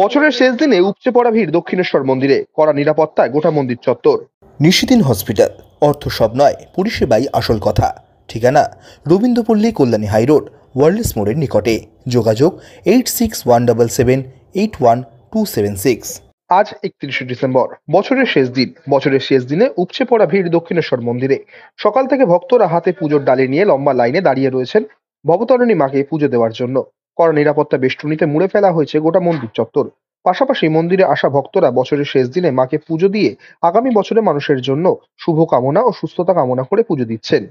বছরের শেষ দিনে উপচে পড়া ভিড় দক্ষিণেশ্বর মন্দিরে, কড়া নিরাপত্তায় গোটা মন্দির চত্বর। নিশিদিন হসপিটাল, অর্থ সব নয়, পরিষেবাই আসল কথা। ঠিকানা রবীন্দ্রপল্লী, কল্যাণী হাইরোড, ওয়ার্ল্ডস মোড়ের নিকটে। যোগাযোগ 8617781276। আজ 31শে ডিসেম্বর, বছরের শেষ দিন। বছরের শেষ দিনে উপচে পড়া ভিড় দক্ষিণেশ্বর মন্দিরে। সকাল থেকে ভক্তরা হাতে পুজোর ডালি নিয়ে লম্বা লাইনে দাঁড়িয়ে রয়েছেন ভবতারিণী মাকে পুজো দেওয়ার জন্য। কড়া নিরাপত্তা বেষ্টনীতে মুড়ে ফেলা হয়েছে গোটা মন্দির চত্বর। পাশাপাশি মন্দিরে আসা ভক্তরা বছরের শেষ দিনে মাকে পুজো দিয়ে আগামী বছরে মানুষের জন্য শুভ কামনা ও সুস্থতা কামনা করে পুজো দিচ্ছেন।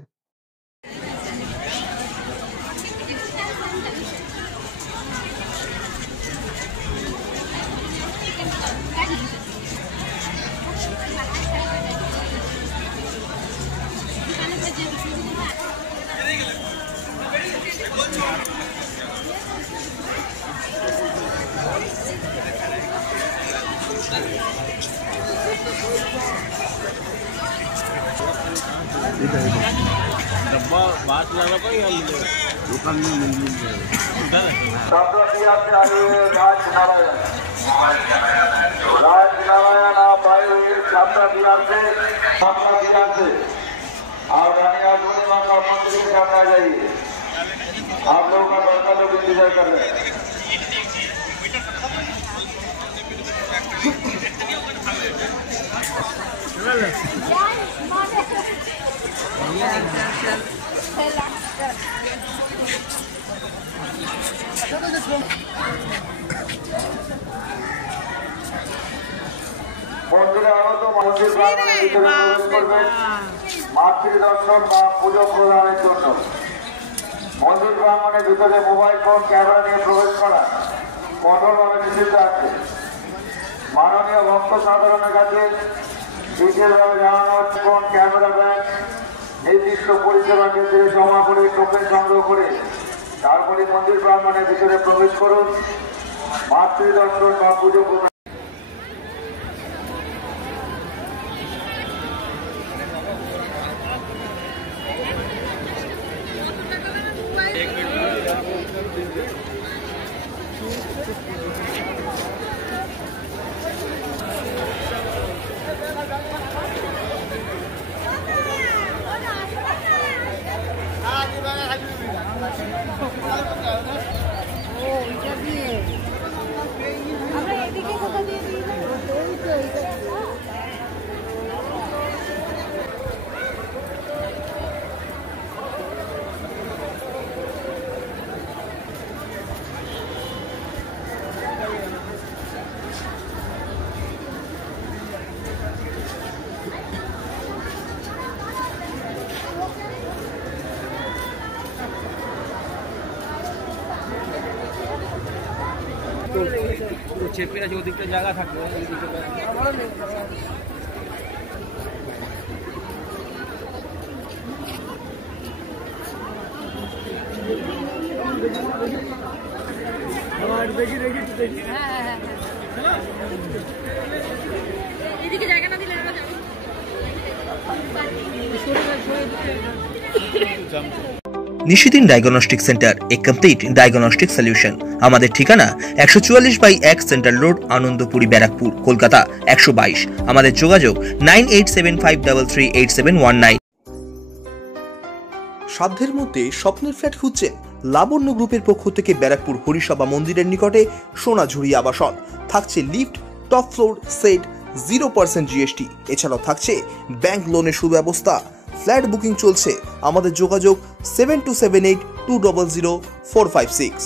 डब्बा बात लगा कोई हम दुकान में मिल राजनारायण आप आए हुए छात्रा बिहार से और रानिया पूर्णिमा का मंदिर के सामने आ जाइए। आप लोगों का लड़का लोग इंतजार कर रहे हैं। মন্দিরে আগত মন্দির প্রাঙ্গণের ভিতরে প্রবেশ করবেন মাতৃদর্শন বা পুজো প্রদানের জন্য। মন্দির প্রাঙ্গণের ভিতরে মোবাইল ফোন ক্যামেরা নিয়ে প্রবেশ করা কঠোরভাবে নিষিদ্ধ আছে। মাননীয় ভক্ত সাধারণের কাছে বিশেষভাবে জানানো হচ্ছে, কোন ক্যামেরা ব্যাগ নির্দিষ্ট পরিষেবা কেন্দ্রে জমা করে টোকেন সংগ্রহ করে তারপরে মন্দির প্রাঙ্গণের ভিতরে প্রবেশ করুন। মাতৃদর্শন বা পুজো চেপে আছে, ওদিকটা জায়গা থাকবে দেখি দেখি দেখি এদিকে জায়গা না দিলে নিশিদিন ডায়াগনস্টিক সেন্টার, এ কমপ্লিট ডায়াগনস্টিক সলিউশন। আমাদের ঠিকানা 144/1 সেন্ট্রাল রোড, আনন্দপুরি, ব্যারাকপুর, কলকাতা 122। আমাদের যোগাযোগ 9875338719। সাধ্যের মধ্যে স্বপ্নের ফ্ল্যাট খুঁজছেন? লাবণ্য গ্রুপের পক্ষ থেকে ব্যারাকপুর হরিসভা মন্দিরের নিকটে সোনাঝুরি আবাসন। থাকছে lift, top floor, set, 0% GST। এছাড়াও থাকছে ব্যাংক লোনের সুব্যবস্থা। ফ্ল্যাট বুকিং চলছে। আমাদের যোগাযোগ 7278200456।